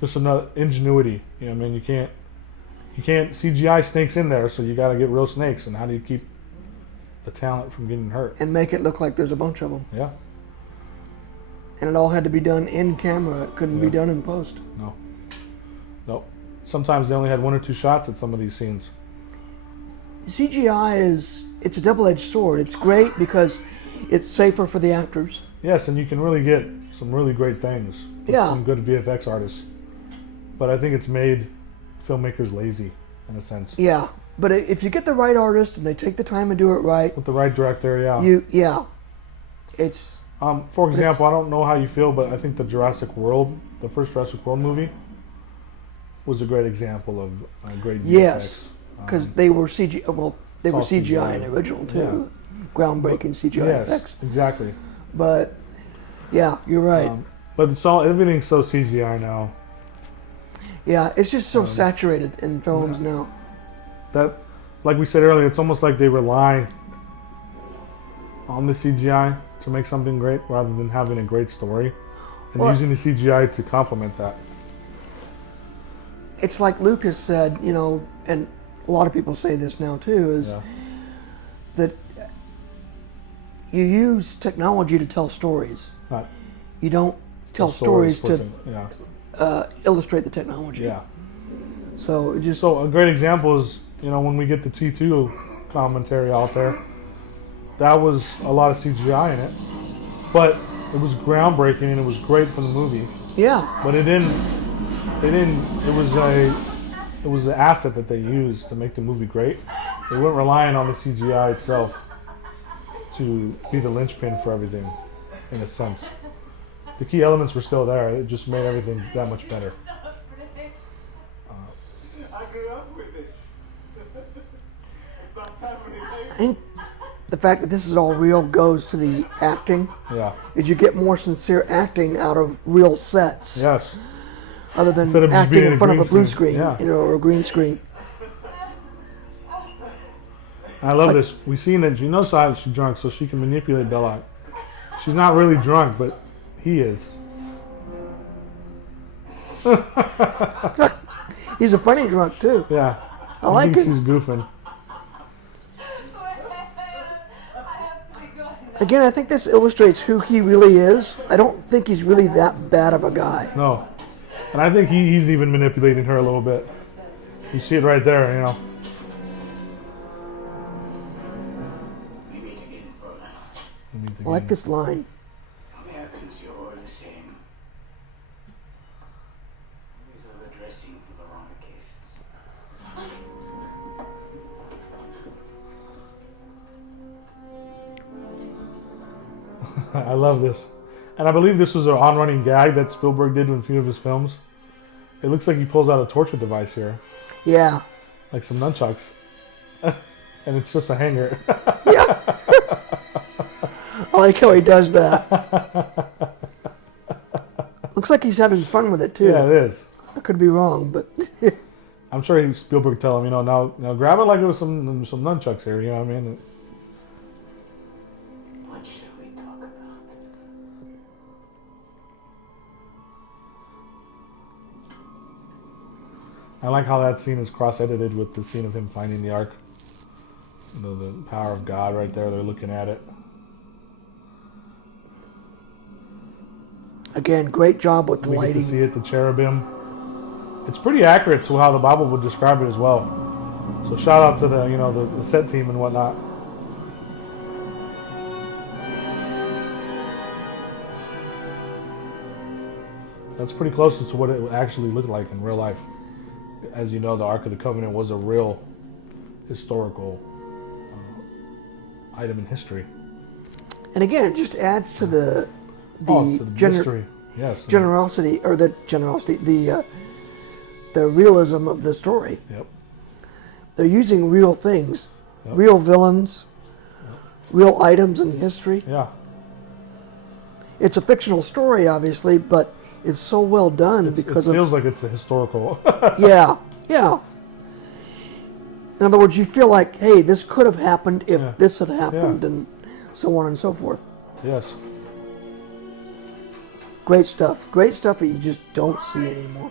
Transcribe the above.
just another ingenuity. You know, what I mean, you can't CGI snakes in there, so you got to get real snakes. And how do you keep the talent from getting hurt? And make it look like there's a bunch of them. Yeah. And it all had to be done in camera. It couldn't be done in post. No. Nope. Sometimes they only had 1 or 2 shots at some of these scenes. CGI it's a double-edged sword. It's great because it's safer for the actors. Yes, and you can really get some really great things with some good VFX artists. But I think it's made filmmakers lazy in a sense. Yeah, but if you get the right artist and they take the time to do it right, with the right director, it's. For example, I don't know how you feel, but I think the first Jurassic World movie, was a great example of great VFX. Yes, because they were CGI. Well, they were CGI in the original too. Yeah. Groundbreaking CGI effects. Exactly. But yeah, you're right. But everything's so CGI now. Yeah, it's just so saturated in films now. That, like we said earlier, it's almost like they rely on the CGI to make something great rather than having a great story and using the CGI to complement that. It's like Lucas said, you know, and a lot of people say this now too, is that you use technology to tell stories. You don't tell stories to illustrate the technology. Yeah. So a great example is, you know, when we get the T2 commentary out there, that was a lot of CGI in it, but it was groundbreaking and it was great for the movie. Yeah. But it was an asset that they used to make the movie great. They weren't relying on the CGI itself to be the linchpin for everything, in a sense. The key elements were still there. It just made everything that much better. I grew up with this. It's not family. I think the fact that this is all real goes to the acting. Yeah. Is you get more sincere acting out of real sets. Yes. Other than acting in front of a blue screen, you know, or a green screen. I love this. We've seen that Gino's she's drunk, so she can manipulate Bella. She's not really drunk, but he is. He's a funny drunk too. Yeah. I like it. He's goofing. Again, I think this illustrates who he really is. I don't think he's really that bad of a guy. No. And I think he's even manipulating her a little bit. You see it right there, you know. We meet again for lunch. I like this line. Americans, you're all the same. Always overdressing for the wrong occasions. I love this. And I believe this was an on-running gag that Spielberg did in a few of his films. It looks like he pulls out a torture device here. Yeah. Like some nunchucks. And it's just a hanger. Yeah. I like how he does that. Looks like he's having fun with it too. Yeah, it is. I could be wrong, but I'm sure Spielberg tell him, you know, now grab it like it was some nunchucks here, you know what I mean? What should we talk about? I like how that scene is cross-edited with the scene of him finding the Ark. You know, the power of God right there. They're looking at it. again, great job with the lighting. We get to see it, the cherubim. It's pretty accurate to how the Bible would describe it as well. So shout out to the set team and whatnot. That's pretty close to what it actually looked like in real life. As you know, the Ark of the Covenant was a real historical item in history. And again, it just adds to the mystery. Yes. Generosity, or the realism of the story. Yep. They're using real things, Yep. real villains, real items in history. Yeah. It's a fictional story, obviously, but it's so well done because it feels like it's a historical. Yeah. In other words, you feel like, hey, this could have happened if this had happened, and so on and so forth. Yes. Great stuff. Great stuff that you just don't see anymore.